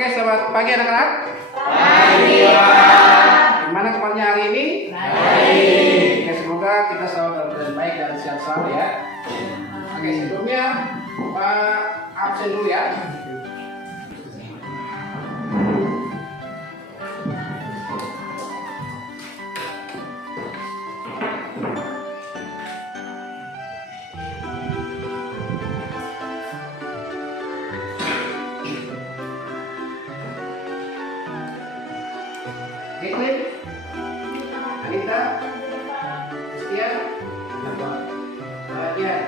Oke, selamat pagi anak-anak. Pagi, Pak. Gimana kabarnya hari ini? Baik. Oke, semoga kita selalu dalam keadaan baik dan sehat selalu ya. Oke, sebelumnya absen dulu ya. Niklin, Anita, Setia, Bagian,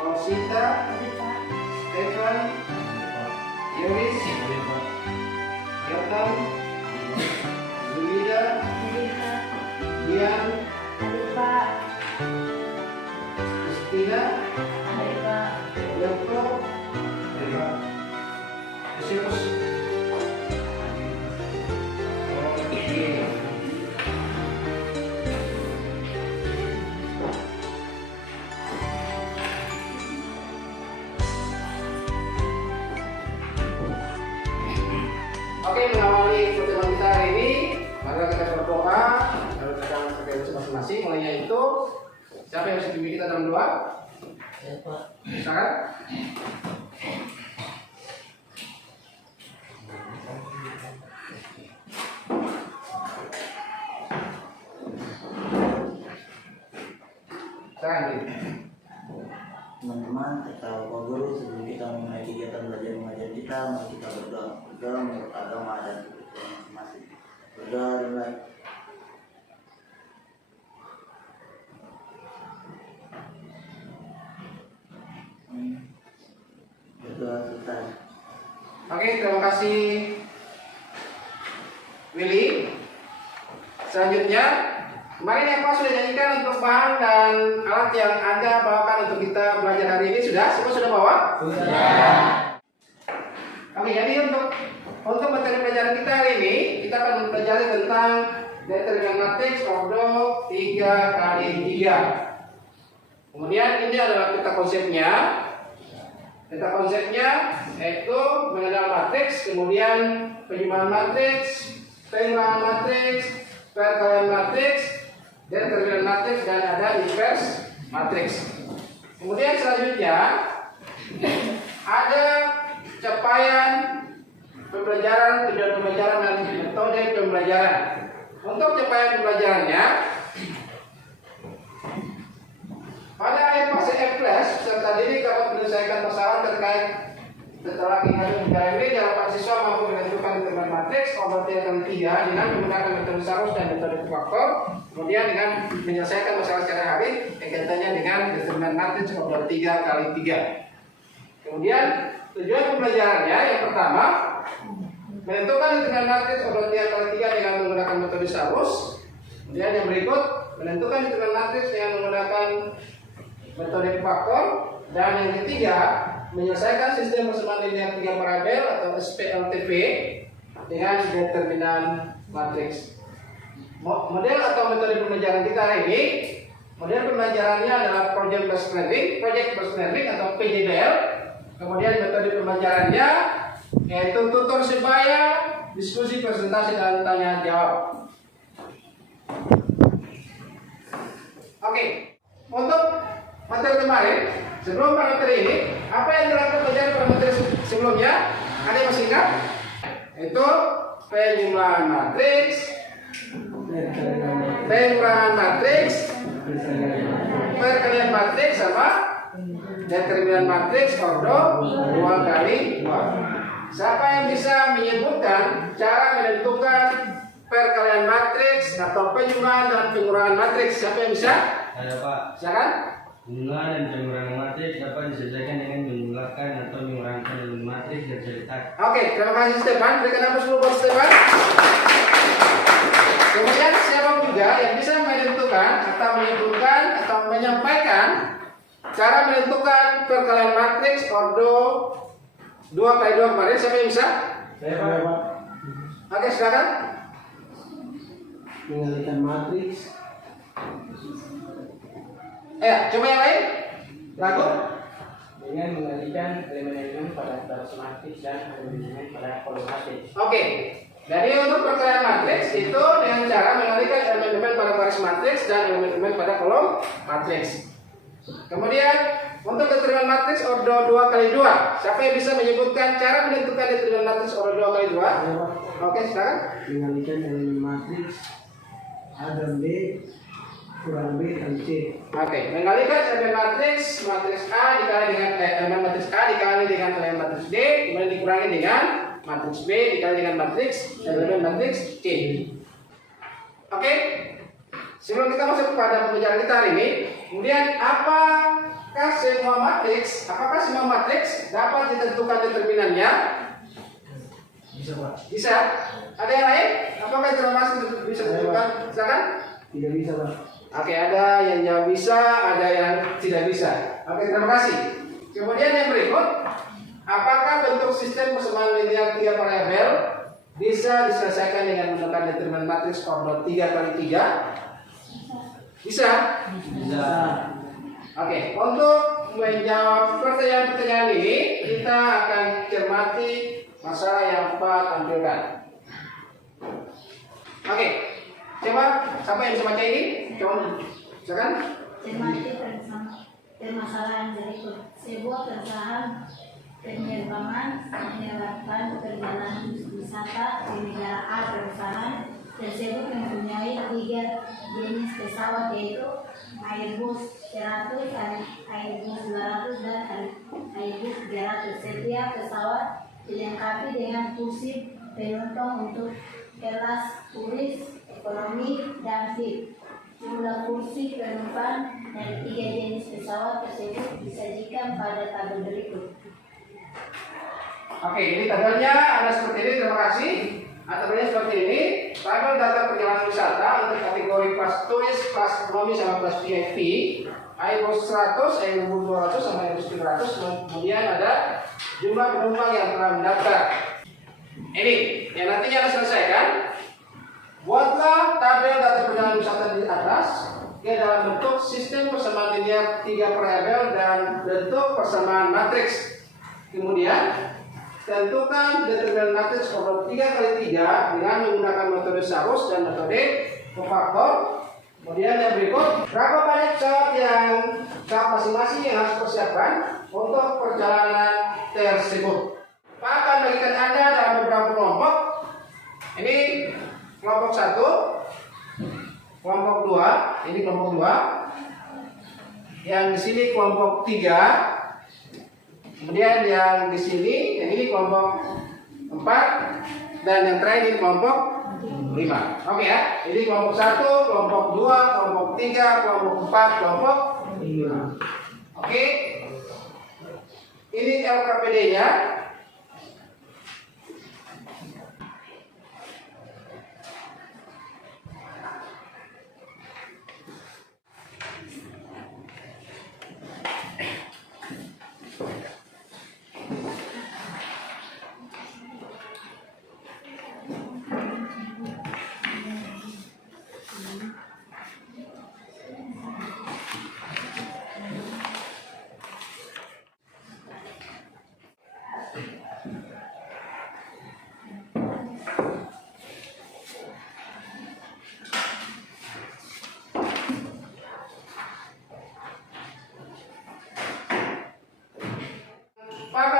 Rosita, Stefan, Yoris, Yotam, Zulida, Dian, Kristina, Yoko, Yesus. Oke, mengawali pertemuan kita hari ini, mari kita berdoa, lalu kita akan berdoa masing-masing. Mulainya itu, siapa yang bisa bimbing kita dalam doa? Silakan. Teman-teman atau Pak Guru, sebelum kita memulai kegiatan belajar mengajar kita, mari kita berdoa menurut agama dan kepercayaan masing-masing. Berdoa dimulai. Berdoa selesai. Oke, terima kasih Willy. Selanjutnya, kemarin yang Pak sudah nyanyikan untuk bahan dan alat yang Anda bawakan untuk kita belajar hari ini sudah? Semua sudah bawa? Sudah. Oke, jadi untuk materi pelajaran kita hari ini, kita akan mempelajari tentang determinan matriks ordo 3x3. Kemudian ini adalah peta konsepnya. Peta konsepnya yaitu mengenal matriks, kemudian penyumahan matriks, pengurangan matriks, perkalian matriks, determinan matriks, dan ada inverse matriks. Kemudian selanjutnya ada capaian pembelajaran, tujuan pembelajaran, dan metode pembelajaran. Untuk capaian pembelajarannya, pada akhir fase F class, peserta didik dapat menyelesaikan masalah terkait setelah kegiatan pembelajaran ini. Jawaban siswa mampu menentukan determinan matriks ordo 3x3 dengan menggunakan metode Sarus dan metode faktor. Kemudian dengan menyelesaikan masalah secara hari yang kaitannya dengan determinan matriks ordo 3x3. Kemudian tujuan pembelajarannya yang pertama, menentukan determinan matriks ordo 3x3 dengan menggunakan metode Sarus. Kemudian yang berikut, menentukan determinan matriks dengan menggunakan metode faktor. Dan yang ketiga, menyelesaikan sistem persamaan linear 3 parabel atau SPLTP dengan determinan matriks. Model atau metode pembelajaran kita hari ini, model pembelajarannya adalah project based learning atau PJBL. Kemudian metode pembelajarannya yaitu tutor sebaya, diskusi, presentasi, dan tanya jawab. Oke, untuk materi kemarin, sebelum materi ini, apa yang telah kita pelajari pada materi sebelumnya? Ada yang masih ingat? Itu penjumlahan matriks, pengurangan matriks, perkalian matriks, sama determinan matriks ordo 2x2. Siapa yang bisa menyebutkan cara menentukan perkalian matriks atau penjumlahan dan pengurangan matriks? Siapa yang bisa? Ada Pak. Silakan. Penjumlahan dan pengurangan matriks dapat diselesaikan dengan menjumlahkan atau mengurangkan matriks dan cetak. Oke, terima kasih Stefan. Berikan apa dulu buat Stefan. Kemudian siapa juga yang bisa menentukan atau menyebutkan atau menyampaikan cara menentukan perkalian matriks ordo 2x2 kemarin? Siapa yang bisa? Saya Pak. Oke, silakan. Mengalihkan matriks. Coba yang lain. Lagu. dengan mengalihkan elemen-elemen pada baris matriks dan elemen-elemen pada kolom matriks. Oke. Jadi untuk perkiraan matriks itu dengan cara mengalihkan elemen-elemen pada baris matriks dan elemen-elemen pada kolom matriks. Kemudian untuk determinan matriks ordo 2x2. Siapa yang bisa menyebutkan cara menentukan determinan matriks ordo 2x2? Saya, Pak, Oke, silakan. mengalihkan elemen matriks A dan B kurang B dan C. Oke, mengalihkan elemen matriks A dikali dengan elemen matriks A dikali dengan elemen matriks D, kemudian dikurangi dengan matriks B dikali dengan matriks elemen matriks C. Oke. Sebelum kita masuk kepada pembicaraan kita hari ini, kemudian apakah semua matriks dapat ditentukan determinannya? Bisa, Pak? Bisa. Ada yang lain? Apakah informasi bisa ditentukan? Silakan. Tidak bisa, Pak. Oke, ada yang bisa, ada yang tidak bisa. Oke, terima kasih. Kemudian yang berikut, apakah bentuk sistem persamaan linear 3 variabel bisa diselesaikan dengan menggunakan determinan matriks ordo 3x3? Bisa? Bisa. Oke, untuk menjawab pertanyaan-pertanyaan ini, kita akan cermati masalah yang Pak tampilkan. Oke, coba siapa yang bisa baca ini? Coba, silakan. Cermati permasalahan berikut. Sebuah perusahaan penerbangan menyalurkan perjalanan wisata di negara A. Perusahaan tersebut mempunyai 3 jenis pesawat, yaitu Airbus 100, Airbus 200, dan Airbus 300. Setiap pesawat dilengkapi dengan kursi penumpang untuk kelas turis, ekonomi, dan VIP. Jumlah kursi penumpang dari 3 jenis pesawat tersebut disajikan pada tabel berikut. Oke, jadi tabelnya ada seperti ini. Terima kasih. Tabelnya seperti ini. Tabel data perjalanan wisata untuk kategori kelas turis, kelas ekonomi, sama kelas VIP. Airbus 100, Airbus 200, sama Airbus 300. Kemudian ada jumlah penumpang yang telah mendaftar. Ini yang nantinya Anda selesaikan. Buatlah tabel data perjalanan wisata di atas dalam bentuk sistem persamaan linear 3 variabel dan bentuk persamaan matriks. Kemudian tentukan determinan matriks ordo 3x3 dengan menggunakan metode Sarus dan metode kofaktor. Kemudian yang berikut, berapa banyak pesawat masing-masing yang harus persiapkan untuk perjalanan tersebut. Pak akan bagikan Anda dalam beberapa kelompok. Ini kelompok 1, kelompok 2, ini kelompok 2. Yang di sini kelompok 3. Kemudian yang di sini, ini kelompok 4, dan yang terakhir ini kelompok 5. Oke ya, ini kelompok 1, kelompok 2, kelompok 3, kelompok 4, kelompok 5. Oke, ini LKPD-nya.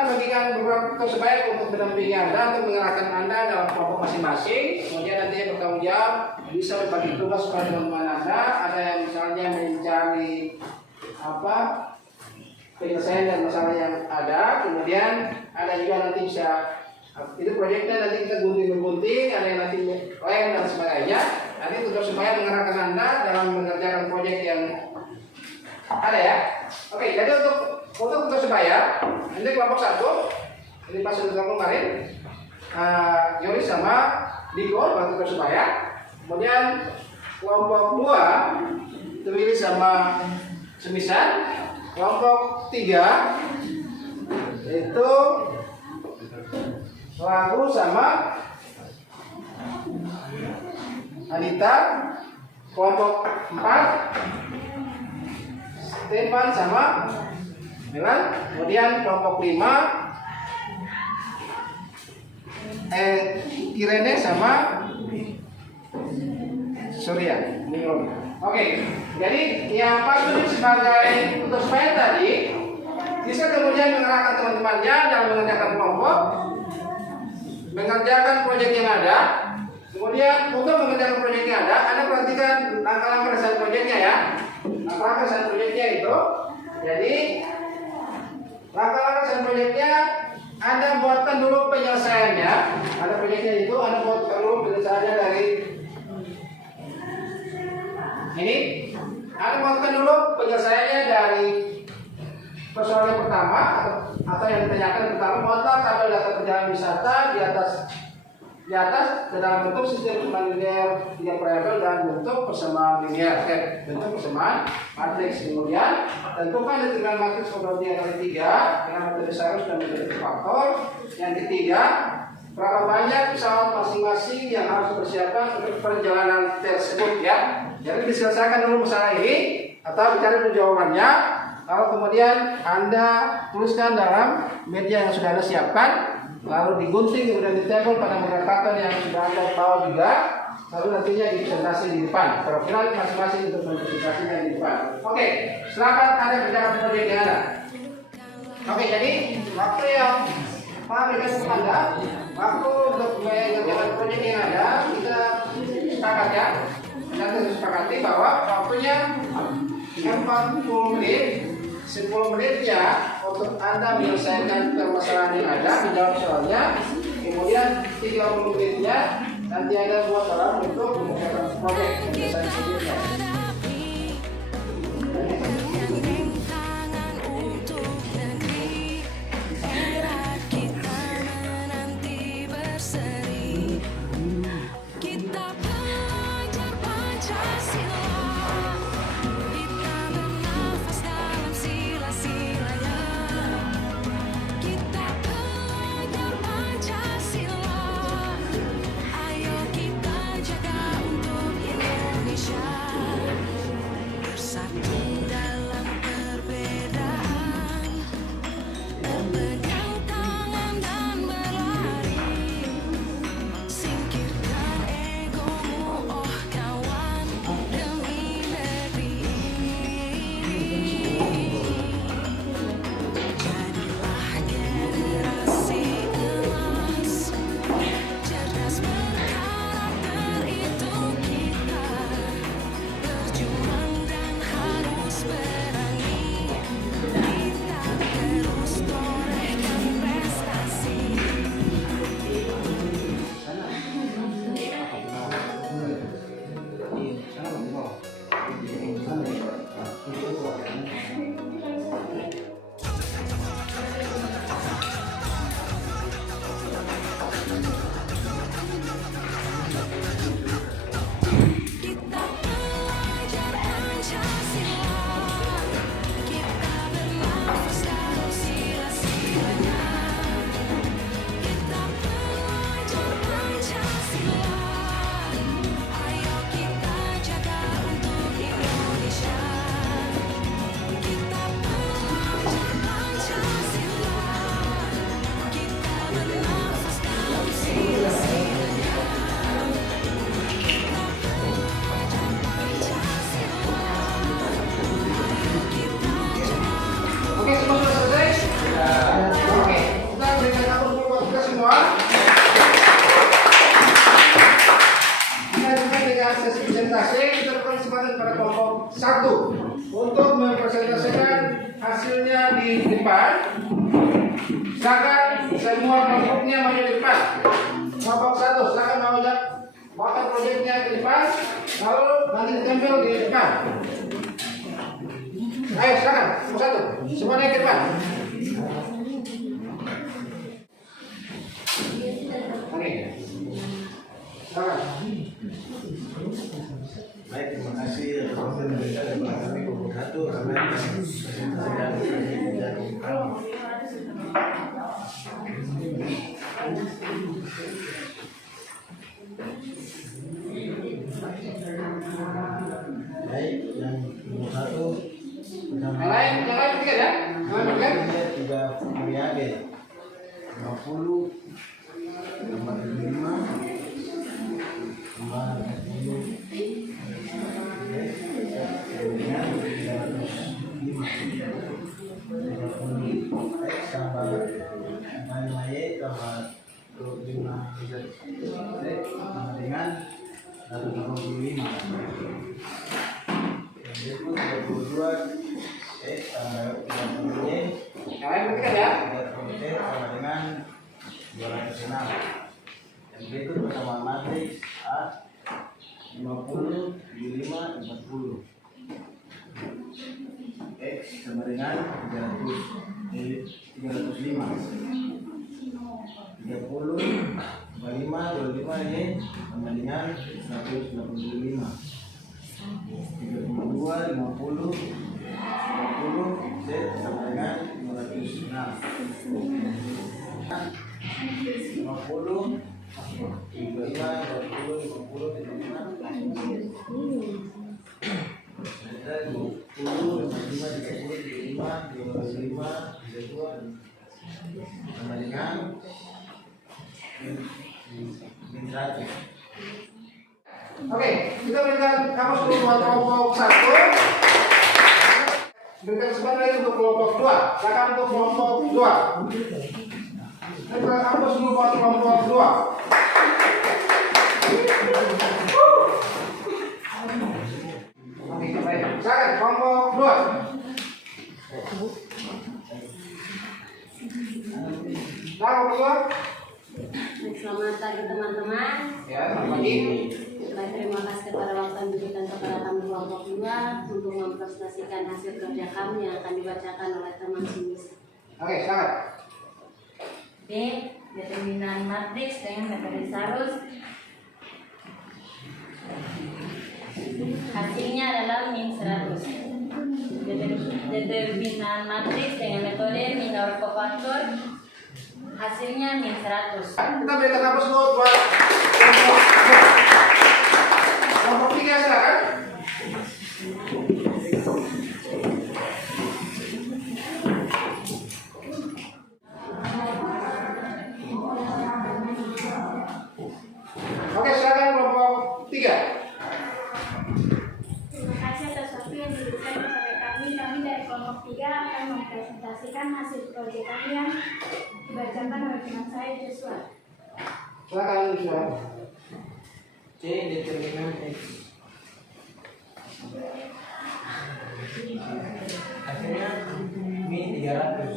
Bagikan beberapa tugas sebaik untuk mendampingi Anda, untuk mengerahkan Anda dalam kelompok masing-masing. Kemudian nanti yang bertanggung jawab bisa berbagi tugas kepada teman-teman Anda. Ada yang misalnya mencari penyelesaian dan masalah yang ada. Kemudian ada juga nanti bisa itu proyeknya nanti kita gunting-gunting, ada yang nanti lem dan sebagainya. Nanti tugas supaya mengerahkan Anda dalam mengerjakan proyek yang ada ya. Oke, jadi untuk tugas supaya ini kelompok 1, ini pas sudah kemarin Yori sama Diko untuk tugas supaya. Kemudian kelompok 2 itu Willy sama Semisan. Kelompok 3 itu Lagu sama Anita. Kelompok 4 Stefan sama Kemudian kelompok 5 Kirene sama Surya. Oke, jadi yang maksudnya sebagai untuk supaya tadi bisa kemudian mengerahkan teman-temannya dalam mengerjakan kelompok, mengerjakan proyek yang ada. Kemudian untuk mengerjakan proyek yang ada, Anda perhatikan langkah-langkah desain proyeknya ya. Langkah-langkah desain proyeknya itu, jadi langkah-langkah desain proyeknya Anda buatkan dulu penyelesaiannya. Ada proyeknya itu, Anda buatkan dulu penyelesaiannya dari ini. Anda buatkan dulu penyelesaiannya dari persoalan yang pertama atau yang ditanyakan pertama, buatlah tabel data perjalanan wisata di atas dalam bentuk sistem persamaan linear 3 variabel dan bentuk persamaan linear, bentuk persamaan matriks. Kemudian tentukan determinan matriks probabilitas kali 3 dengan metode Cyrus dan metode faktor. Yang ketiga, berapa banyak pesawat masing-masing yang harus dipersiapkan untuk perjalanan tersebut ya. Jadi diselesaikan dulu masalah ini atau dicari jawabannya. Lalu kemudian Anda tuliskan dalam media yang sudah Anda siapkan, lalu digunting kemudian ditempel pada moderator yang sudah Anda bawa juga, lalu nantinya dipresentasi di depan. Perwakilan masing-masing untuk presentasinya di depan. Oke, silakan Anda kerjakan proyek yang ada. Oke, jadi waktu yang berikan Anda, waktu untuk mengerjakan proyek yang ada, kita sepakat ya. Kita sepakati bahwa waktunya 40 menit. 10 menit ya untuk Anda menyelesaikan permasalahan yang ada, menjawab soalnya. Kemudian 30 menitnya nanti Anda buat dalam untuk mengerjakan proyek penyelesaian sendirinya. Silakan semua kelompoknya maju di depan. Kelompok 1 silakan bawa proyeknya ke depan, lalu nanti ditempel di depan. Ayo silakan, kelompok 1 semua naik ke depan. Oke, silakan. Baik, terima kasih atas waktu yang diberikan kepada kami kelompok 1 karena baik, yang nomor 1 yang lain tiga ya. Ega Muriage 50 tambah 5 tambah 10 dengan 305 X tambah 5Y tambah 25 Z sama dengan 185 yang berikut 32 X tambah 30Y Yang lain buktikan ya. 30Z sama dengan 206. Yang berikut persamaan matriks A 50, 75, 40 X sama dengan 305 30, 25, 25 Y sama dengan 185 32, 50 Z sama dengan 206 50 Oke, kita berikan kamus dulu buat kelompok 1. Berikan kesempatan lagi untuk kelompok 2. Silakan untuk kelompok 2. Berikan kamus dulu buat kelompok 2. Oke, baik. Silakan kelompok 2. Nah, kelompok 2. Selamat pagi teman-teman. Ya, selamat pagi. Baik, terima kasih kepada waktu yang diberikan kepada kami kelompok 2 untuk mempresentasikan hasil kerja kami yang akan dibacakan oleh teman Simis. Oke, silakan. B. Determinan matriks dengan metode Sarus. Hasilnya adalah min 100. Determinan matriks dengan metode minor cofactor. Hasilnya min 100. Kita berikan kamus dulu buat kelompok 3, silakan. Oke, silakan kelompok 3. Terima kasih atas waktu yang diberikan kepada kami. Kami dari kelompok 3 akan mempresentasikan hasil proyek kami yang dibacakan oleh teman saya Joshua. Silakan Joshua. C. Determinan X hasilnya min 300.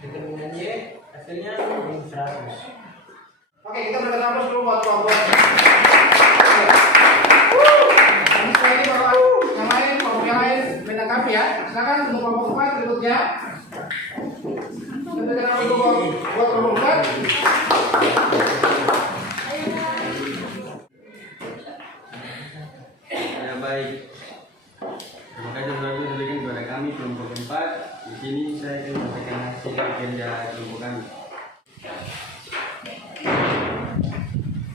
Determinan Y hasilnya min 100. Oke, kita berikan kamus dulu buat kelompok. Setelah ini bapak yang lain, kelompok yang lain menanggapi ya. Silakan untuk kelompok 4 berikutnya. Kita berikan kamus dulu buat kelompok 4. Ya baik. Terima kasih telah diberikan kepada kami kelompok 4. Di sini saya akan menyampaikan hasil kerja kelompok kami.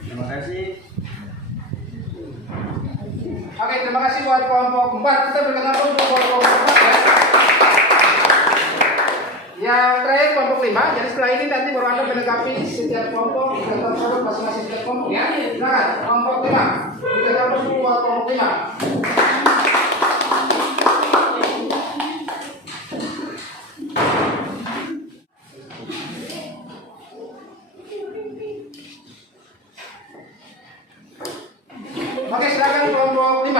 Terima kasih. Oke, terima kasih buat kelompok 4. Kita berikan kamus untuk kelompok 4 ya. Yang terakhir kelompok 5. Jadi setelah ini nanti baru Anda menanggapi setiap kelompok dan tersebut masing-masing setiap kelompok ya. Silakan kelompok 5. Berikan kamus dulu buat kelompok 5. Oke, silakan kelompok 5.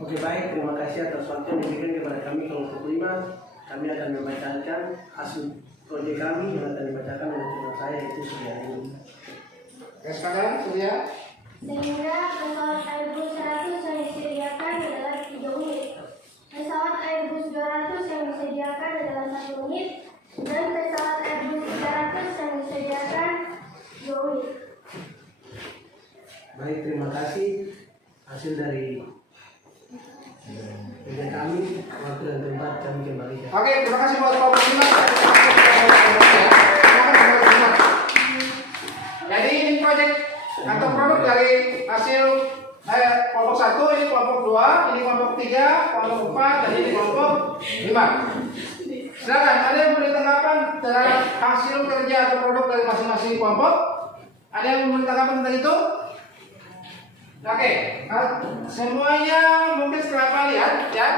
Oke, baik, terima kasih atas waktu yang diberikan kepada kami kelompok 5. Kami akan membacakan hasil proyek kami yang akan dibacakan oleh teman saya yaitu Suryani. Oke, sekarang Surya. Sehingga pesawat Airbus 100 yang disediakan adalah 3 unit. Pesawat Airbus 200 yang disediakan adalah 1 unit. Dan pesawat Airbus 300 yang disediakan 2 unit. Baik, terima kasih hasil dari kerja kami. Waktu dan tempat kami kembalikan. Oke, terima kasih buat kelompok 5. Silakan kelompok 5. Jadi ini proyek atau produk dari hasil kelompok 1, ini kelompok 2, ini kelompok 3, kelompok 4, dan ini kelompok 5. Silakan, ada yang boleh tanggapan terhadap hasil kerja atau produk dari masing-masing kelompok? Ada yang boleh tanggapan tentang itu? Oke, semuanya mungkin setelah apa lihat ya,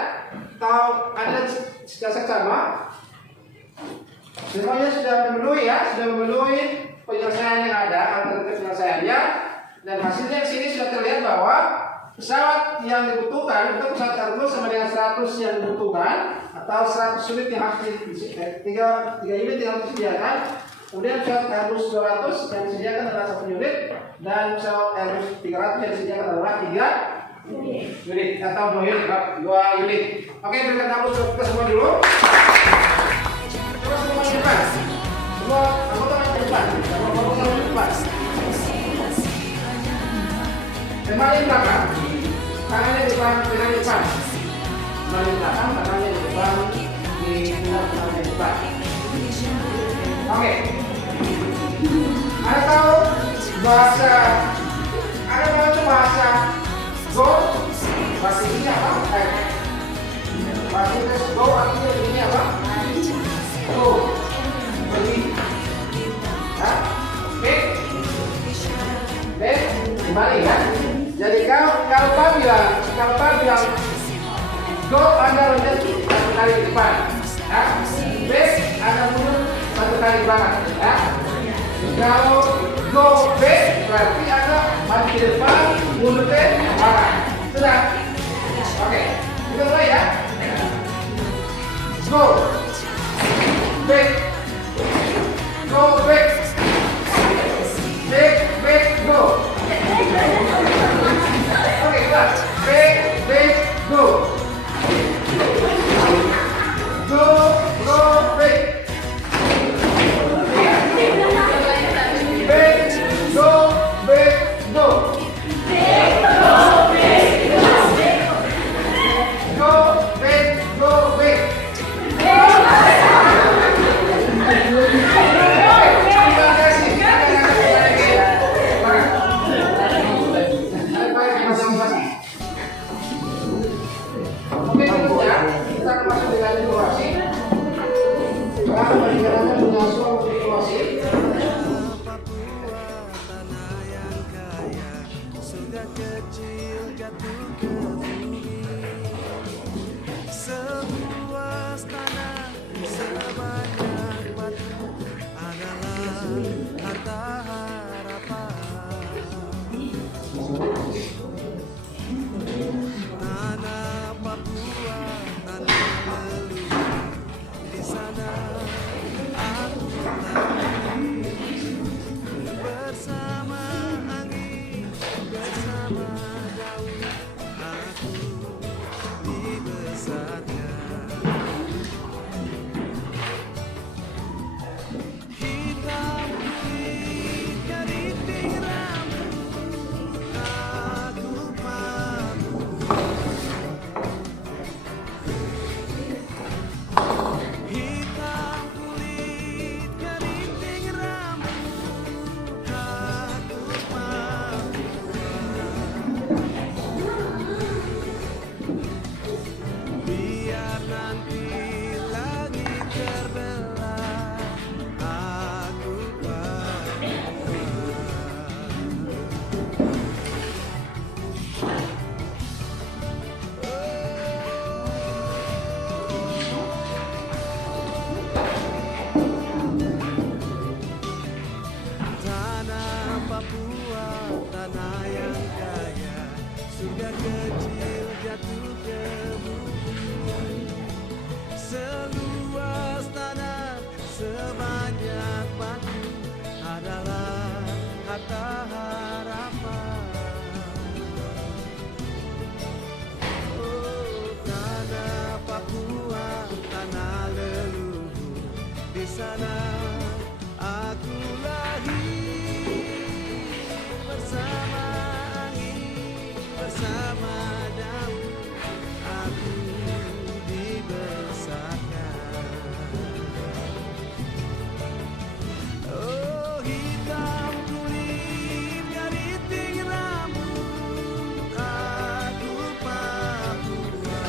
tahu ada seksama. Semuanya sudah memenuhi ya, sudah memenuhi penyelesaian yang ada, alternatif penyelesaiannya, dan hasilnya di sini sudah terlihat bahwa pesawat yang dibutuhkan untuk pesawat Airbus sama dengan 100 yang dibutuhkan atau 100 unit yang harus tiga unit yang harus disediakan. Kemudian pesawat Airbus 200 yang disediakan adalah 1 unit dan pesawat Airbus 300 yang disediakan adalah 3 unit atau 2 unit. Oke, berikan tabus ke semua dulu. Terus semua depan. Semua anggota di depan. Semua di depan. Kembali ke belakang. Tangannya di depan, tangannya di depan. Kembali ke belakang, tangannya di depan, di tangannya di depan. Oke. Ada tahu bahasa? Ada tahu bahasa go? Bahasa ini apa? Bahasa Inggris go artinya ini apa? Go. Pergi. Hah? Back. Back. Kembali kan? Jadi kalau kau bilang go, Anda loncat 1 kali di depan, ya. Back, Anda mundur 1 kali ke belakang, ya. Kalau go back berarti Anda maju ke depan, mundur ke belakang. Sudah? Oke, kita mulai ya. Go, back, go back, back, go. Oke, kelas. Back, go. Go, back. Back, go, back, go. Go, back, go, back. Terima kasih. Oke, kemudian kita akan masuk dengan evaluasi. Karena perjalanan dengan suatu evaluasi. Seluas tanah sebanyak batu adalah harta harapan. Tanah Papua, tanah leluhur, di sana aku lari bersama angin, bersama daun, aku dibesarkan. Hitam kulit keriting rambut, aku mampu. Hitam kulit keriting rambut, aku mampu. Biar nanti langit terbelah, aku bangga. Tanah Papua, tanah yang kaya, surga kecil jatuh ke bumi. Seluas tanah sebanyak batu adalah harta harapan. Oh, tanah Papua, tanah leluhur, di sana aku lahir bersama angin, bersama daun, aku dibesarkan. Oh, hitam kulit keriting rambut, aku Papua.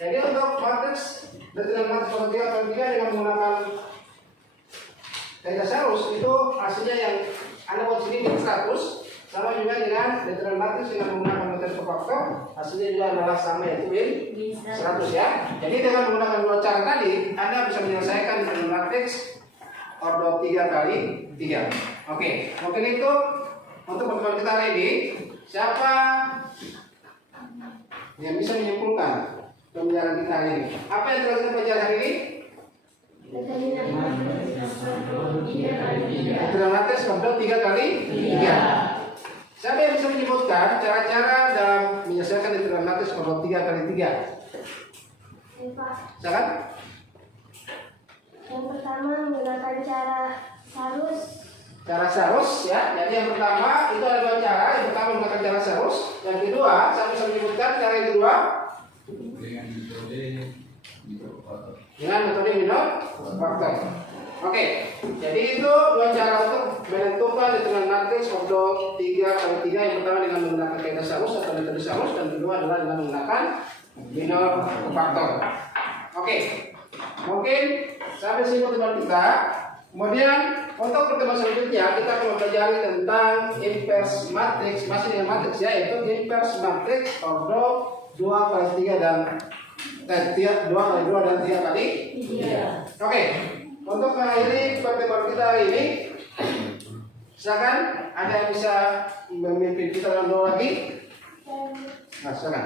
Jadi untuk matriks determinan matriks ordo 3 kali 3 dengan menggunakan kaidah Sarus itu hasilnya yang Anda buat sini min 100, sama juga dengan determinan matriks dengan menggunakan metode faktor, hasilnya juga adalah sama, yaitu min 100 ya. Jadi dengan menggunakan dua cara tadi, Anda bisa menyelesaikan determinan matriks ordo 3 kali 3. Oke, mungkin itu untuk pertemuan kita hari ini. Siapa yang bisa menyimpulkan pembelajaran kita hari ini? Apa yang telah kita pelajari hari ini? Determinan matriks ordo 3 kali 3. Determinan matriks ordo 3 kali 3. Siapa yang bisa menyebutkan cara-cara dalam menyelesaikan determinan matriks ordo 3 kali 3? Pak, Silakan. yang pertama menggunakan cara Sarus. Cara Sarus ya. Jadi yang pertama itu ada dua cara. Yang pertama menggunakan cara Sarus. Yang kedua, saya bisa menyebutkan cara yang kedua dengan metode minor faktor. Oke, jadi itu dua cara untuk menentukan determinan matriks ordo 3 kali 3. Yang pertama dengan menggunakan kaidah Sarus atau metode Sarus, dan kedua adalah dengan menggunakan minor faktor. Oke, mungkin sampai sini pertemuan kita. Kemudian untuk pertemuan selanjutnya kita akan mempelajari tentang inverse matriks, masih dengan matriks ya, yaitu inverse matriks ordo 2 kali 3 dan 2 kali 2 dan 3 kali 3. Oke, untuk mengakhiri pertemuan kita hari ini, silakan ada yang bisa memimpin kita dalam doa lagi. Nah, silakan.